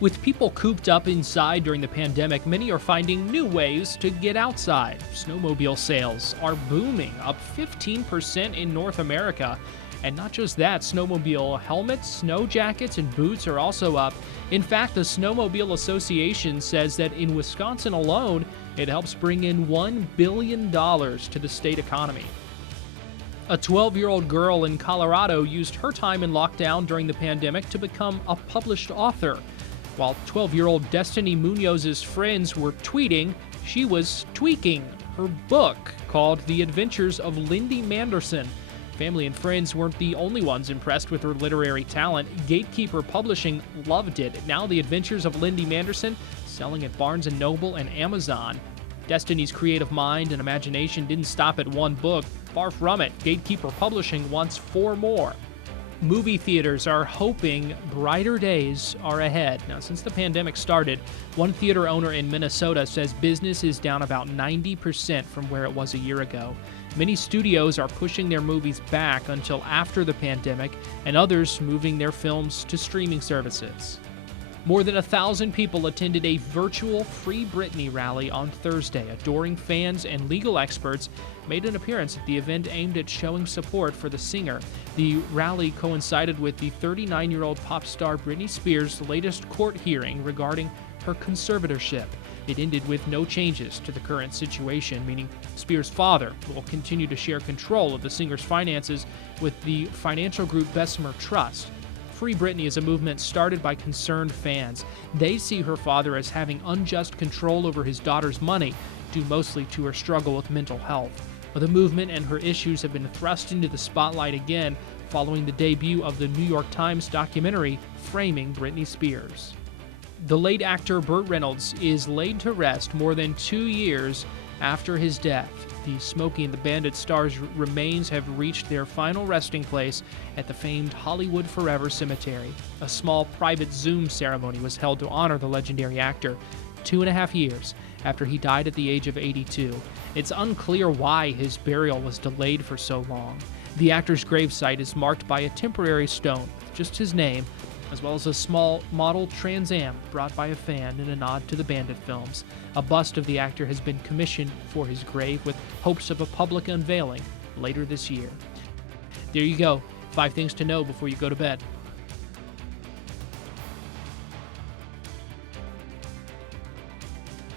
With people cooped up inside during the pandemic, many are finding new ways to get outside. Snowmobile sales are booming, up 15% in North America. And not just that, snowmobile helmets, snow jackets, and boots are also up. In fact, the Snowmobile Association says that in Wisconsin alone, it helps bring in $1 billion to the state economy. A 12-year-old girl in Colorado used her time in lockdown during the pandemic to become a published author. While 12-year-old Destiny Munoz's friends were tweeting, she was tweaking her book called The Adventures of Lindy Manderson. Family and friends weren't the only ones impressed with her literary talent. Gatekeeper Publishing loved it. Now The Adventures of Lindy Manderson selling at Barnes & Noble and Amazon. Destiny's creative mind and imagination didn't stop at one book. Far from it. Gatekeeper Publishing wants 4 more. Movie theaters are hoping brighter days are ahead. Now, since the pandemic started, one theater owner in Minnesota says business is down about 90% from where it was a year ago. Many studios are pushing their movies back until after the pandemic, and others moving their films to streaming services. More than 1,000 people attended a virtual Free Britney rally on Thursday. Adoring fans and legal experts made an appearance at the event aimed at showing support for the singer. The rally coincided with the 39-year-old pop star Britney Spears' latest court hearing regarding her conservatorship. It ended with no changes to the current situation, meaning Spears' father will continue to share control of the singer's finances with the financial group Bessemer Trust. Free Britney is a movement started by concerned fans. They see her father as having unjust control over his daughter's money, due mostly to her struggle with mental health. But the movement and her issues have been thrust into the spotlight again following the debut of the New York Times documentary Framing Britney Spears. The late actor Burt Reynolds is laid to rest more than 2 years after his death. The Smokey and the Bandit star's remains have reached their final resting place at the famed Hollywood Forever Cemetery. A small private Zoom ceremony was held to honor the legendary actor 2.5 years after he died at the age of 82. It's unclear why his burial was delayed for so long. The actor's gravesite is marked by a temporary stone with just his name, as well as a small model Trans Am brought by a fan in a nod to the Bandit films. A bust of the actor has been commissioned for his grave with hopes of a public unveiling later this year. There you go. 5 things to know before you go to bed.